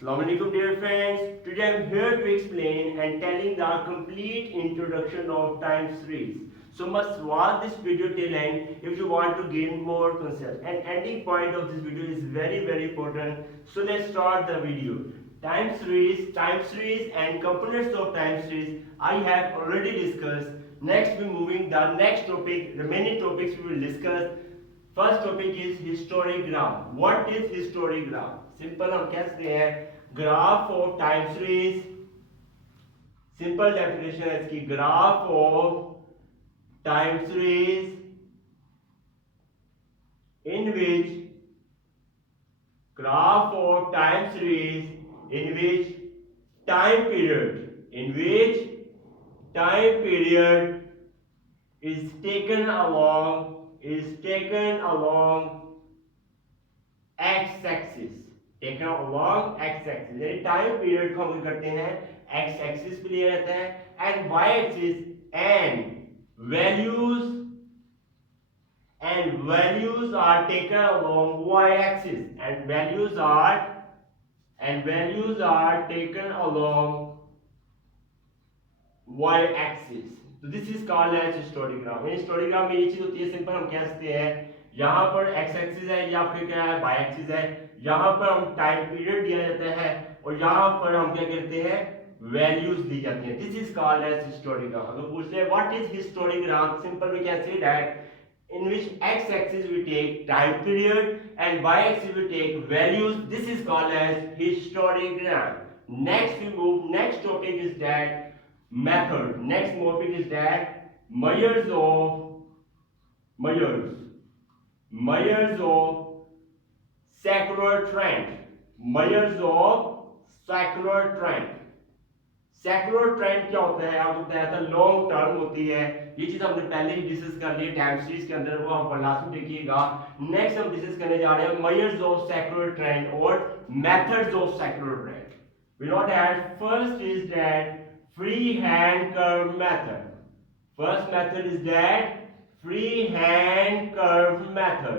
Assalamualaikum dear friends. Today I am here to explain and telling the complete introduction of time series. So must watch this video till end if you want to gain more concepts. And ending point of this video is very important. So let's start the video. Time series and components of time series I have already discussed. Next we moving the next topic. Remaining topics we will discuss. First topic is historigram. What is historigram? Simple हम कह सकते हैं graph of time series. Simple definition है इसकी, graph of time series in which graph of time series in which time period is taken along x axis. यानी time period को हम करते हैं x एक्सिस पे लिए रहते हैं and y axis and values are taken along y axis and values are taken along y axis. तो दिस इज कॉल्ड एज हिस्टोरिग्राम. हिस्टोरिग्राम में ये चीज होती है, सिंपल हम कह सकते हैं यहाँ पर एक्स एक्सिस है, ये आपके क्या है वाई एक्सिस है. यहाँ पर हम टाइम पीरियड दिया जाता है और यहाँ पर हम क्या करते हैं वैल्यूज दी जाती हैं. This is called as historigram. अगर पूछ ले what is historigram, simple we can say that in which x axis we take time period and y axis we take values. This is called as historygram. Next we move, next topic is that method. Next topic is that measures of secular trend. Secular trend क्या होता है? आपको बताया था long term होती है. ये चीज हमने पहले ही डिस्कस कर ली टाइम सीरीज के अंदर, वो आप लास्ट में देखिएगा. नेक्स्ट हम डिस्कस करने जा रहे हैं मेजर्स ऑफ सेकुलर ट्रेंड और methods of secular trend. We know that first is that freehand curve method. First method is that freehand curve method.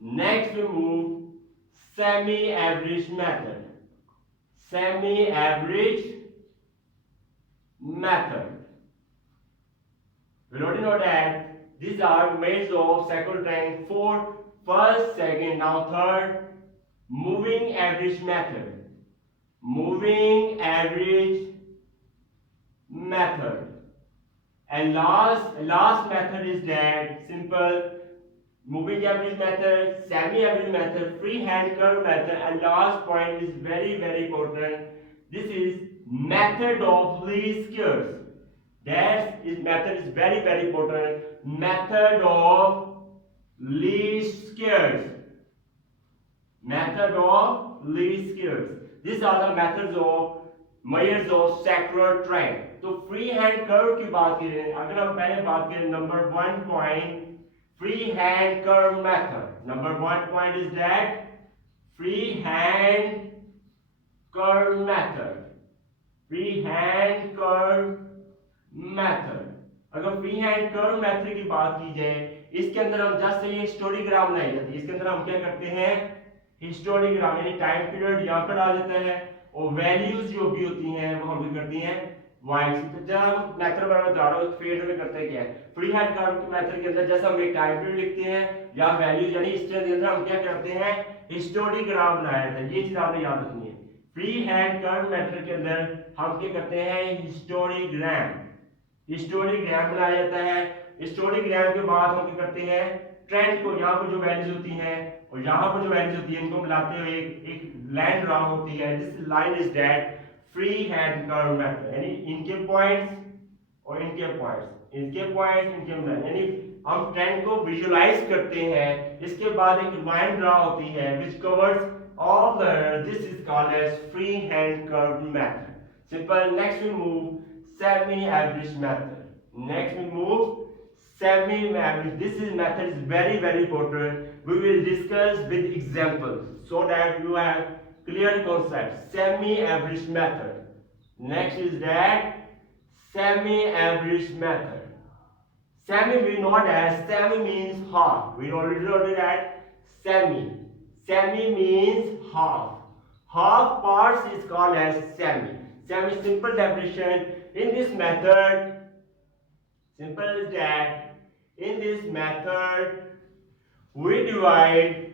Next we move semi-average method. We already know that these are measures of secular trend for first, second, now third. Moving average method. And last method is that simple moving average method, semi average method, freehand curve method, and last point is very important. This is method of least squares. That is method is very important. Method of least squares. These are the methods of measures of secular trend. तो free hand curve की बात करें, अगर हम पहले बात करें नंबर 1 point free hand curve method. Number 1 point is that free hand curve method. अगर फ्री हैंड कर्व मेथड की बात की जाए, इसके अंदर हम जस्ट ये हिस्टोरिग्राम बनाई जाती है. इसके अंदर हम क्या करते हैं हिस्टोरिग्राम यानी टाइम पीरियड यहाँ पर आ जाता है और वैल्यूज जो भी होती हैं वो हम करती हैं y एक्सिस पे. जब हम मेथड बता रहा हूँ फील्ड में करते क्या है फ्री हैंड कर्व के मेथड के अंदर जैसे हम एक टाइम पीरियड लिखते हैं या वैल्यूज यानी इस तरह के अंदर हम क्या करते हैं हिस्टोरिग्राम बनाया जाता है. ये चीज आपने याद रखनी है. फ्री हैंड कर्व मेथड के अंदर हम क्या करते हैं हिस्टोरिग्राम बनाया जाता है. हिस्टोरिग्राम के बाद हम क्या करते हैं ट्रेंड को, यहाँ पर जो वैल्यूज होती हैं और यहाँ पर जो वैल्यूज होती है इनको मिलाते हुए एक लाइन ड्रा होती है. This line is that free hand curve method. यानी इनके पॉइंट्स और इनके पॉइंट्स यानी हम ट्रेंड को विजुअलाइज करते हैं. इसके बाद एक लाइन ड्रा होती है which covers all the. This is called as free hand curve method. Simple. Next we move semi average method. This is method is very important. We will discuss with examples so that you have clear concept. Semi-average method. Next is that semi-average method. Semi we know that semi means half. We already know that semi. Semi means half. Half parts is called as semi. Semi, simple definition. In this method, simple is that in this method we divide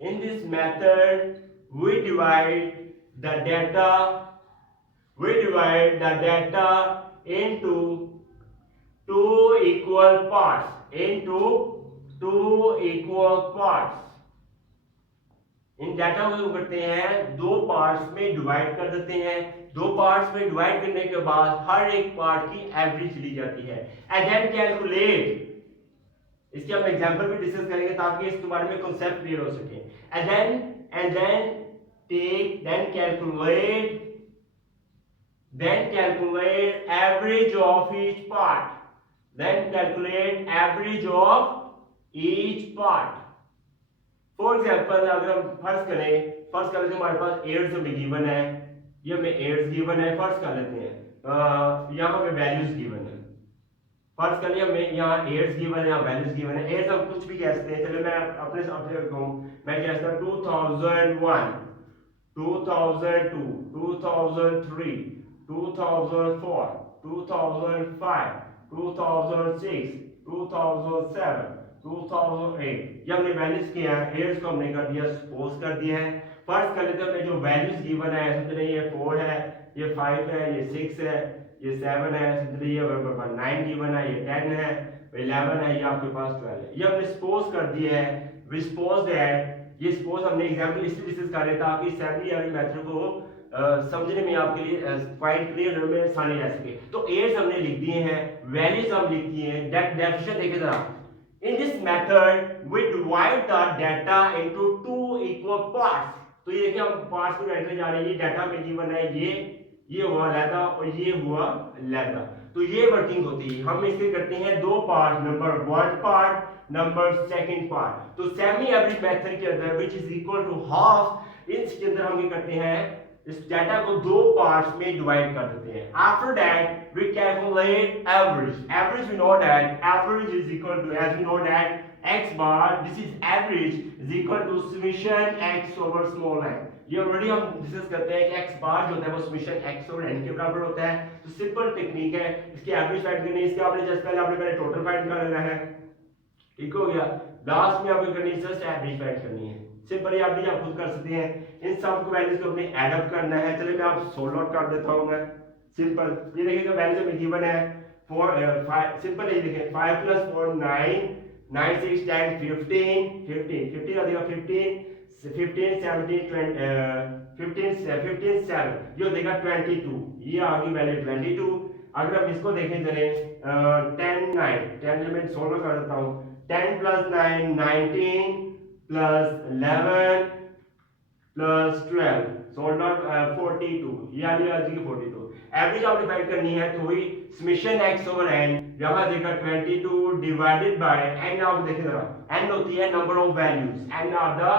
in this method we divide the data into two equal parts इन डाटा को करते हैं दो पार्ट्स में डिवाइड कर देते हैं दो पार्ट्स में डिवाइड करने के बाद हर एक पार्ट की एवरेज ली जाती है एंड देन कैलकुलेट इसके हम एग्जांपल भी डिस्कस करेंगे ताकि इसके बारे में कांसेप्ट क्लियर हो सके and then take then calculate average of each part for example अगर हम फर्ज करें तो हमारे पास एड्स हमें गिवन है ये हमें एड्स गिवन है फर्ज कर लेते हैं यहाँ हमें वैल्यूज गिवन है फर्ज कर लिया हमें यहाँ एड्स गिवन है यहाँ वैल्यूज गिवन है एड्स हम कुछ भी कह सकते हैं चलो मैं अपने कहूँ मैं कह सकता हूँ 2001 2002 2003 2004 2005 2006 2007 2008 ये हमने वैल्यूज किया है एड्स को हमने कर दिया सपोज कर दिया है फर्स्ट कर लेते हैं जो वैल्यूज गिवन है समझ रहे ये 4 है ये 5 है ये 6 है ये 7 है समझ रहे ये 9 गिवन है ये 10 है 11 है ये आपके पास 12 है ये हमने सपोज कर दिया है वी सपोज दैट ये सपोज हमने एग्जांपल इसलिए डिस्कस कर रहे थे ताकि सेमी एवरेज मेथड को समझने में आपके लिए पॉइंट क्लियर में आसानी रह सके तो एड्स हमने लिख दिए हैं वैल्यूज हम लिख दिए हैं डेफिनेशन देखिए जरा in this method we divide the data into two equal parts तो ये देखिए हम पार्ट्स को डिवाइड करने जा रहे हैं ये डाटा में गिवन है ये हुआ लैदा और ये हुआ लैदा तो ये वर्किंग होती है हम इसके करते हैं दो part number 1 part number second part तो सेमी एवरेज मेथड के अंदर which is equal to half इसके अंदर हम ये करते हैं इस डाटा को दो पार्ट्स में डिवाइड कर देते हैं after that we calculate average we know that average is equal to as we know that x bar this is average is equal to summation x over small n ये ऑलरेडी हम डिस्कस करते हैं कि x bar जो होता है वो summation x over n के बराबर होता है तो सिंपल टेक्निक है इसकी एवरेज फाइंड करनी है इसके आपने जस्ट पहले आपने टोटल फाइंड कर लेना है ठीक हो गया लास्ट में आपको करनी है जस्ट एवरेज फाइंड करनी है सिंपली आप भी आप खुद कर सकते हैं इन सब को वैल्यूज को अपने ऐड अप करना है चलिए मैं आप सोल्व आउट कर देता हूं मैं सिंपल ये देखिए जो वैल्यूज में गिवन है 4 सिंपल ये देखिए 5 + 4 9 9 6 10 15 15 आ जाएगा 15 17 20 15 7 ये हो जाएगा 22 ये आ गई वैल्यू 22 अगर हम इसको देखें चले 10 9 10 में सोल्व कर देता हूं 10 + 9 19 plus 11 plus 12 सोल्व आउट 42 ये आ जाएगी 42 एवरेज आपने फाइंड करनी है तो वही समेशन x ओवर n यहां देखा 22 डिवाइडेड बाय n आप देखें जरा n होती है number of values n are the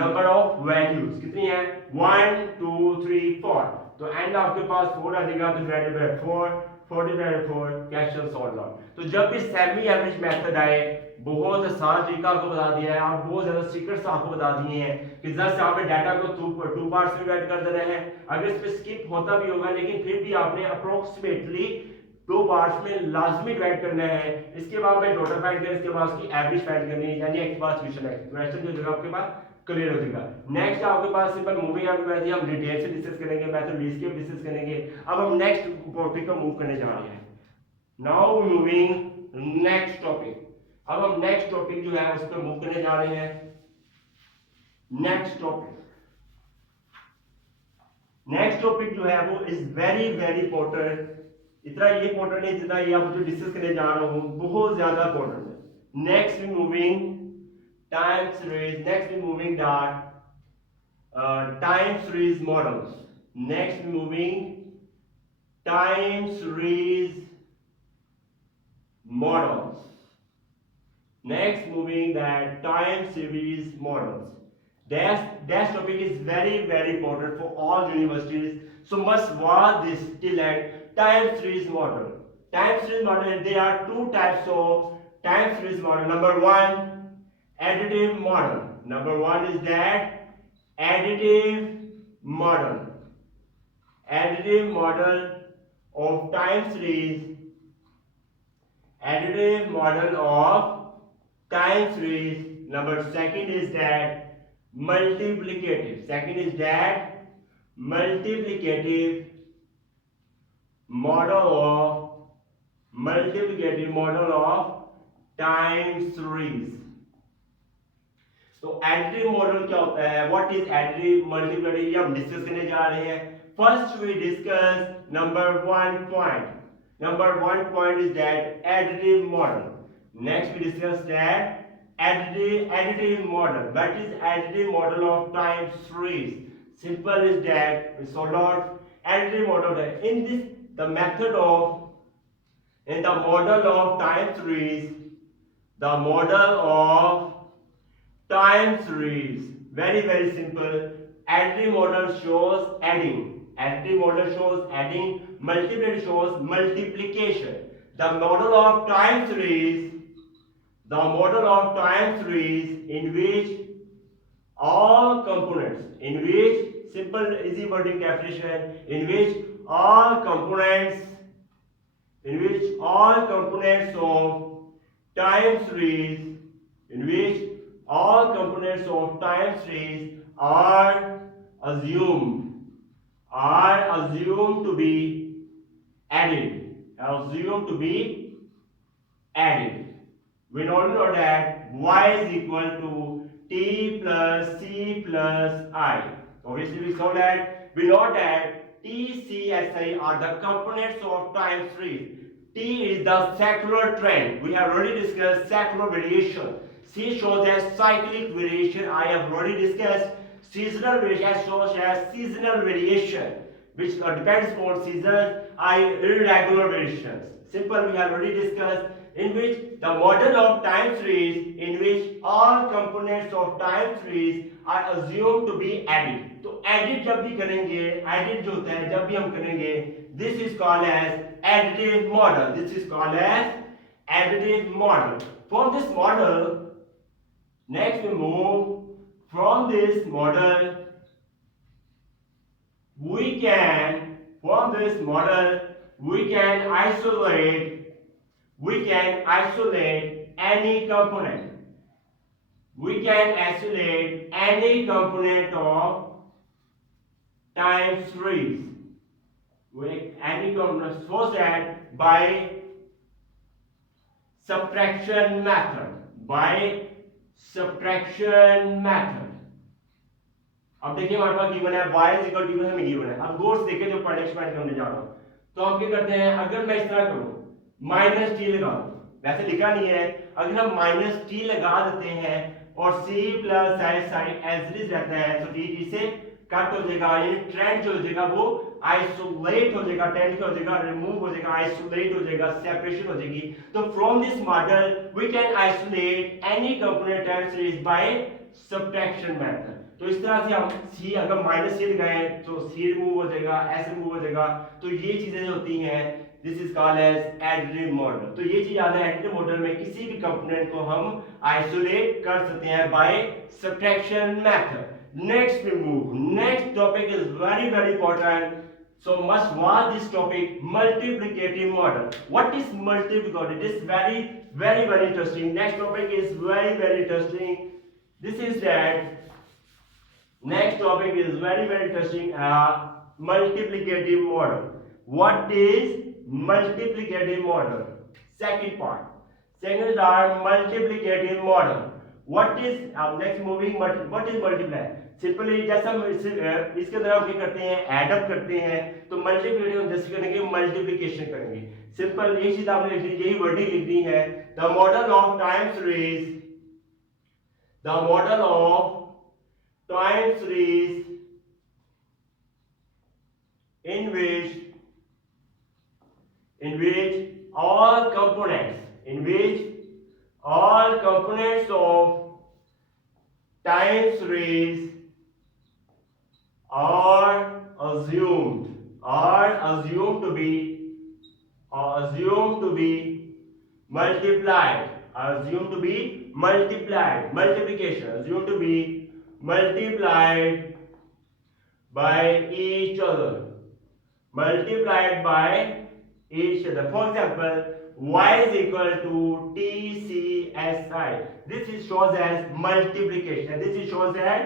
number of values कितनी है 1 2 3 4 तो n आपके पास 4 आ जाएगा तो डिवाइडेड बाय 4 4 डिवाइडेड 4 क्वेश्चन सॉल्व आउट तो जब भी सेमी एवरेज मेथड आए बहुत आसान तरीका आपको बता दिया है आप बहुत ज्यादा सीक्रेट्स आपको बता दिए हैं कि जस्ट आपने डाटा को टू पार्ट्स में डिवाइड कर देना है अगर इस पे स्किप होता भी होगा लेकिन फिर भी आपने अप्रोक्सीमेटली दो पार्ट्स में लाजमी डिवाइड करना है इसके बाद में टोटल फाइंड करें इसके बाद उसकी एवरेज फाइंड करनी है यानी x बार सॉल्यूशन है क्वेश्चन जो जगह आपके पास क्लियर हो जाएगा नेक्स्ट आपके पास सिंपल मूविंग ऑन वैसे हम डिटेल से डिस्कस करेंगे मेथड लीस्ट के डिस्कस करेंगे अब हम नेक्स्ट टॉपिक पर मूव करने जा रहे हैं नाउ मूविंग नेक्स्ट टॉपिक अब हम नेक्स्ट टॉपिक जो है उस पर मूव करने जा रहे हैं नेक्स्ट टॉपिक जो है वो इज वेरी वेरी इंपॉर्टेंट इतना ये इंपॉर्टेंट है जितना ये आप जो डिस्कस करने जा रहा हूं बहुत ज्यादा इंपॉर्टेंट है next we moving time series next we moving the time series models next we moving time series models next moving that time series models that topic is very very important for all universities so must watch this till end time series model there are two types of time series model number 1 additive model Number one is that additive model. Additive model of time series. Additive model of time series. Number second is that multiplicative. Second is that multiplicative model of time series. तो additive model क्या होता है, what is additive multiplicative, ये हम डिस्कस करने जा रहे हैं. First we discuss number 1 point is that additive model. Next we discuss that additive model. What is additive model of time series? Simple is that we solve out additive model. In this the method of in the model of time series, the model of time series, very simple. Additive model shows adding. Additive model shows adding. Multiplicative shows multiplication. The model of time series in which all components, in which simple easy wording definition, in which all components of time series, in which all components of time series are assumed to be added. We know that y is equal to t plus c plus I. Obviously we saw that we know that t, c, s, I are the components of time series. T is the secular trend. We have already discussed secular variation. C shows as cyclic variation. I have already discussed seasonal variation shows as seasonal variation, which depends upon season. Irregular variations. Simple we have already discussed. In which the model of time series, in which all components of time series are assumed to be added. तो edit जब भी करेंगे, edit जो होता है जब भी हम करेंगे, this is called as additive model. This is called as additive model. From this model, next we move. From this model, we can isolate any component. We can isolate any component of time series. Any component, so that by subtraction method. अब देखिए हमारे पास गिवन है y is equal to हमें गिवन है. अब गौर से देखिए जो पॉइंट एक्सपेंड करने जा रहा हूं, तो हम क्या करते हैं, अगर मैं इस तरह करूं माइनस टी लगा दूं, वैसे लिखा नहीं है, अगर हम माइनस टी लगा देते हैं और c plus side side as it रहता है, तो टी से कट हो जाएगा. ये ट्रेंड जो हो जाएगा वो आइसोलेट हो जाएगा, ट्रेंड क्या हो जाएगा, रिमूव हो जाएगा, आइसोलेट हो जाएगा, सेपरेशन हो जाएगी. तो from this model we can isolate any component time series by subtraction method. तो इस तरह से हम c अगर माइनस c लगाए तो c रिमूव हो जाएगा, s रिमूव हो जाएगा. तो ये चीजें होती हैं, this is called as additive model. तो ये चीज याद है, एडिटिव मॉडल में किसी भी कंपोनेंट को हम आइसोलेट कर सकते हैं by subtraction method. Next we move. Next topic is very important. So must watch this topic, multiplicative model. What is multiplicative? It is very interesting. Next topic is very interesting. This is that. Next topic is very interesting. Multiplicative model. What is multiplicative model? Second part. Second is our multiplicative model. What is next moving? What is multiply? Simply जैसे हम इसके अंदर हम क्या करते हैं, एडअप करते हैं. तो मल्टीप्लिकेटिव हम जैसे करेंगे मल्टीप्लिकेशन करेंगे. सिंपल ये चीज आपने लिख ली, यही वर्डिंग लिखनी है. The model of time series, the model of time series in which all components of time series are assumed to be multiplied multiplied, multiplication, assume to be multiplied by each other, multiplied by each other. For example, y is equal to TCSI. This is shows as multiplication, and this is shows as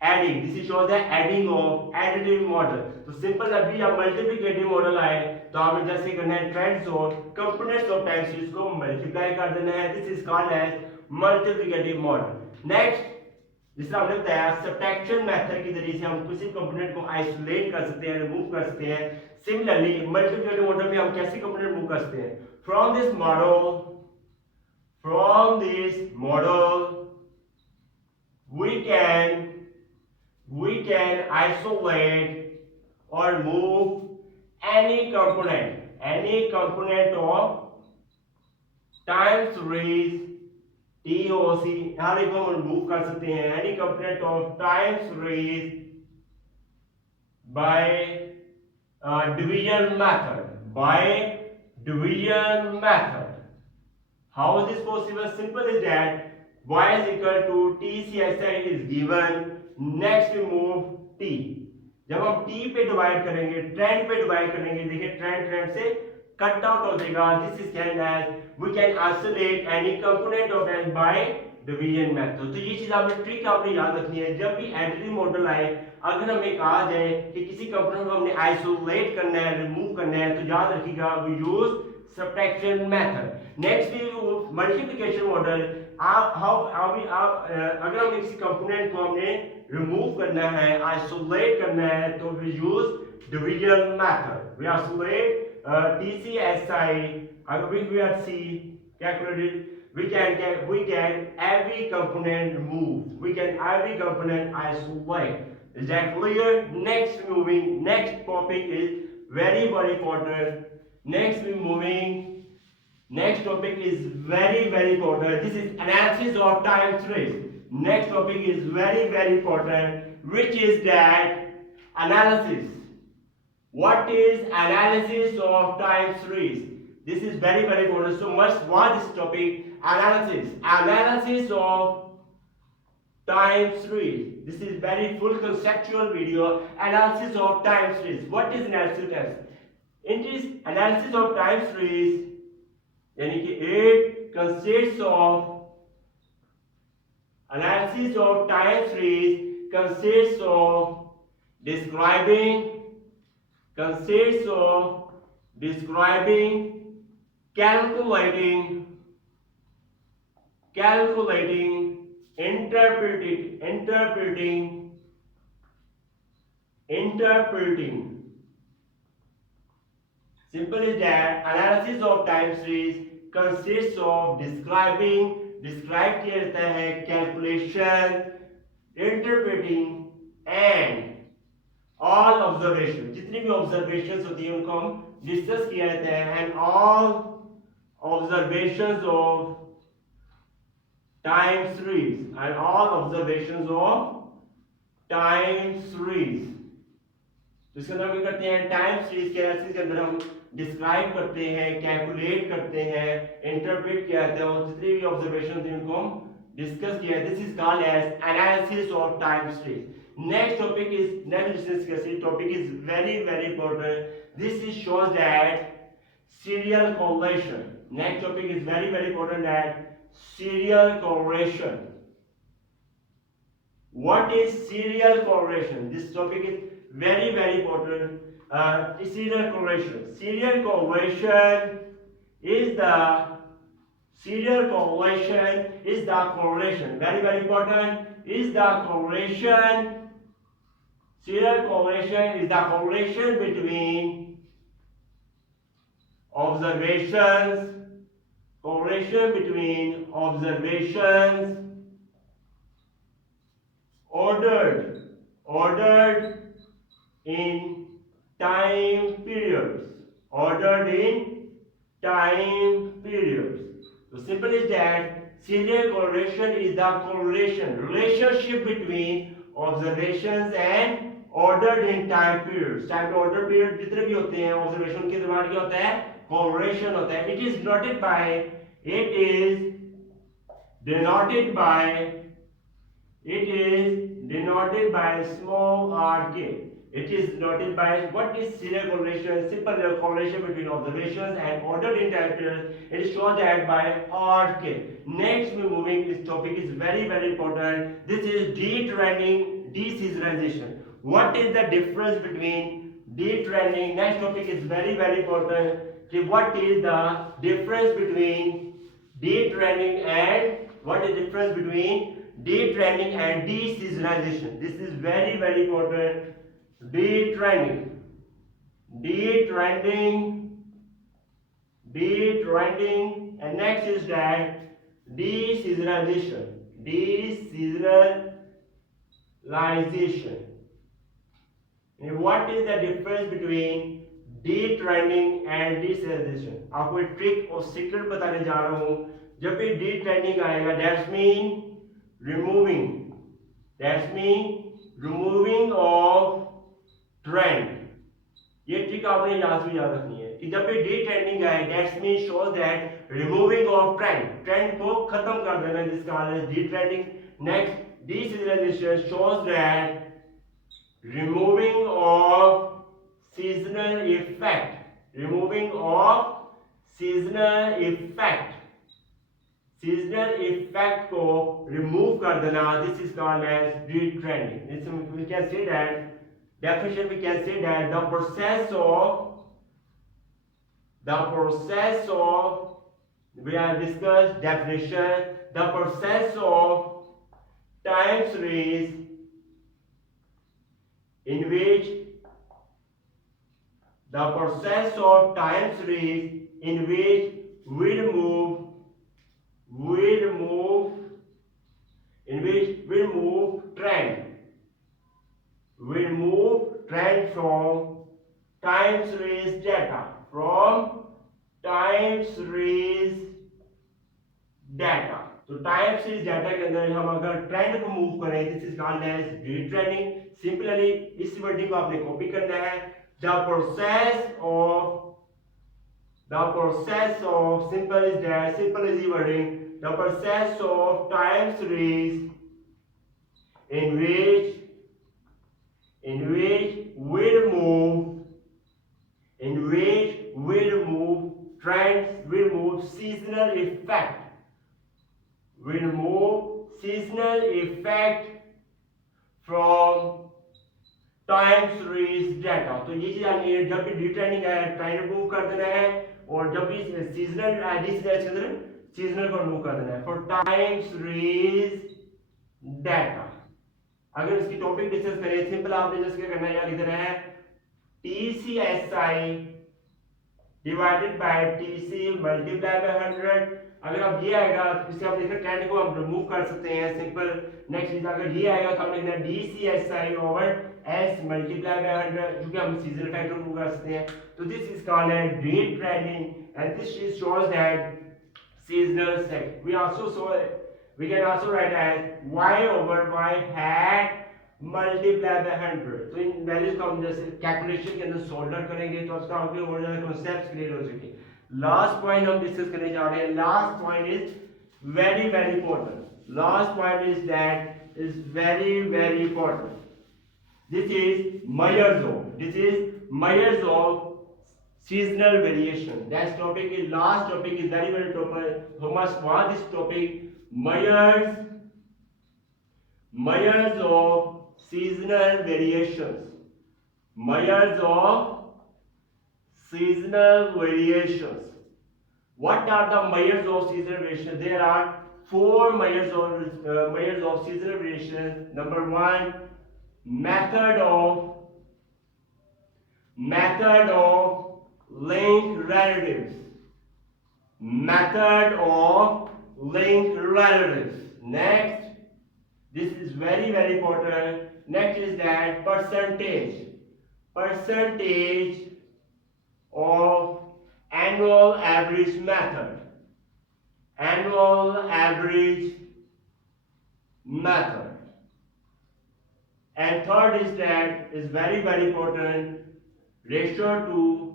adding. This is shows the adding of additive model. तो सिंपल अभी आप multiplicative model आए तो आपने जैसे करना है trends और कंपोनेंट्स ऑफ टाइम सीरीज को मल्टीप्लाई कर देना है. This is called as multiplicative model. Next, जिसमें हमने बताया सब्ट्रैक्शन मेथड के जरिए से हम किसी कंपोनेंट को आइसोलेट कर सकते हैं, रिमूव कर सकते हैं. सिमिलरली मल्टीप्लिकेटिव मॉडल में हम कैसे कंपोनेंट रिमूव कर सकते हैं? From this model we can isolate or move any component of time series TOC. यहाँ देखो हम मूव कर सकते हैं any component of time series by division method. How is this possible? Simple is that y is equal to TCSI is given. Next we move t. जब हम t पे डिवाइड करेंगे, ट्रेंड पे डिवाइड करेंगे, देखिए ट्रेंड से कट आउट हो जाएगा. This is called as we can isolate any component of n by division method. तो ये चीज आपने ट्रिक आपने याद रखनी है. जब भी एडिटिव मॉडल आए, अगर हमें कहा जाए कि किसी कंपोनेंट को हमने आइसोलेट करना है, रिमूव करना है, तो याद रखिएगा we use subtraction method. Next we use multiplication model. अगर हम किसी कंपोनेंट को हमने रिमूव करना है, आइसोलेट करना है, तो we use division method. We isolate TCSI. If we are C calculated, we can every component remove. We can every component isolate. Is that clear? Next topic is very important. Next topic is very important. This is analysis of time series. Next topic is very important, which is that analysis. What is analysis of time series? This is very important. So must watch this topic. Analysis of time series. This is very full conceptual video. Analysis of time series. What is analysis of time series? It is analysis of time series. यानी कि it consists of analysis of time series consists of describing, calculating, interpreting. Simple is that analysis of time series consists of describing, describe किया जाता है, calculation, interpreting and all observation. जितनी भी observations होती हैं उनको हम डिस्कस किया जाता है. And all observations of time series तो इसके अंदर हम क्या करते हैं? टाइम सीरीज के एनालिसिस के अंदर हम डिस्क्राइब करते हैं, कैलकुलेट करते हैं, इंटरप्रेट किया जाता है और जितनी भी ऑब्जर्वेशन थी उनको हम डिस्कस किया है. This is called as analysis of time series. Next topic is very important. This is shows that serial correlation. Next topic is very important, that serial correlation. What is serial correlation? This topic is very important. Serial correlation. Serial correlation is the correlation. Very important. Is the correlation. Serial correlation is the correlation between observations. Ordered in time periods. So simple is that serial correlation is the relationship between observations and ordered in time periods. Time order period जितने भी होते हैं observation के दौरान क्या होता है? Correlation होता है. It is denoted by, it is denoted by small rk. It is denoted by, what is serial correlation? Simple correlation between observations and ordered interactors. It is shown that by rk. Next we moving, this topic is very important. This is detrending deseasonalization. What is the difference between detrending? Next topic is very important. What is the difference between detrending and, what is the difference between detrending and deseasonalization? This is very important. Detrending, detrending, detrending, and next is that deseasonalization, deseasonalization. And what is the difference between detrending and deseasonalization? आपको एक ट्रिक और सीक्रेट बताने जा रहा हूँ. जब भी detrending आएगा, that's mean removing, that's mean removing of trend. ये ट्रिक आपने याद रखनी है कि जब भी detrending आए, that's mean shows that removing of trend, trend को खत्म कर देना, जिसका हाल है detrending. Next, deseasonalization shows that removing of seasonal effect, removing of seasonal effect, seasonal effect को remove कर देना. This is called as detrending. This we can say that definition, we can say that the process of we have discussed definition, the process of time series in which the process of time series in which we remove trend, we remove trend from time series data, from time series data. तो time series data के अंदर हम अगर trend को move करें, this is called as detrending. Simply इस wording को आपने कॉपी करना है. The process of simple is that, simple is the wording, the process of time series in which we remove trends, we remove seasonal effect, we remove seasonal effect from time series data. तो ये चीज आनी है, जब भी डिट्रेंडिंग है trend remove कर देना है, और जब भी सीजनल डिसेजनल सीजनल को रिमूव कर देना है फॉर टाइम सीरीज डाटा. अगर इसकी टॉपिक डिस्कस करें, सिंपल आपने जस्ट क्या करना है, यार इधर है TCSI divided by TC multiply by 100. अगर अब ये आएगा, इससे आप देखिए ट्रेंड को हम रिमूव कर सकते हैं, सिंपल. नेक्स्ट चीज, अगर ये आएगा तो हम लिखना है DCSI over S multiply by 100, क्योंकि हम सीजनल फैक्टर रिमूव कर सकते हैं. तो this is called as detrending, and this shows that seasonal sect. We can also write as y over y hat multiply by 100. तो इन वैल्यूज को हम जैसे कैलकुलेशन के अंदर सोल्डर करेंगे तो उसका आपके और ज्यादा कॉन्सेप्ट्स क्लियर हो सके. लास्ट पॉइंट हम डिस्कस करने जा रहे हैं. Last point is very important. Last point is that is very important. This is Myers of seasonal variation. That topic is, last topic is very topic. How much was this topic? Myers of seasonal variations. Myers of seasonal variations. What are the Myers of seasonal variations? There are 4 Myers of seasonal variations. Number 1, method of linked relatives. Method of linked relatives. Next, this is very important. Next is that percentage of annual average method. Annual average method. And third is that is very important, ratio to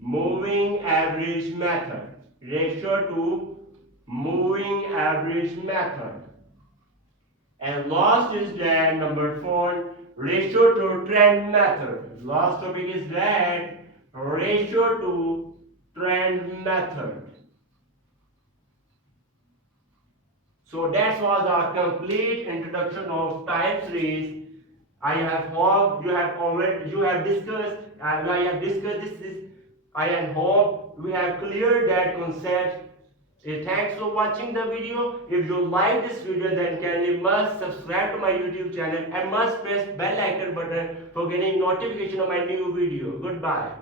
moving average method. ratio to moving average method. And last is that number 4, ratio to trend method. Last topic is that ratio to trend method. So that was our complete introduction of time series. I have hope you have discussed this. I hope we have cleared that concept. Thanks for watching the video. If you like this video, then kindly must subscribe to my YouTube channel and must press bell icon button for getting notification of my new video. Goodbye.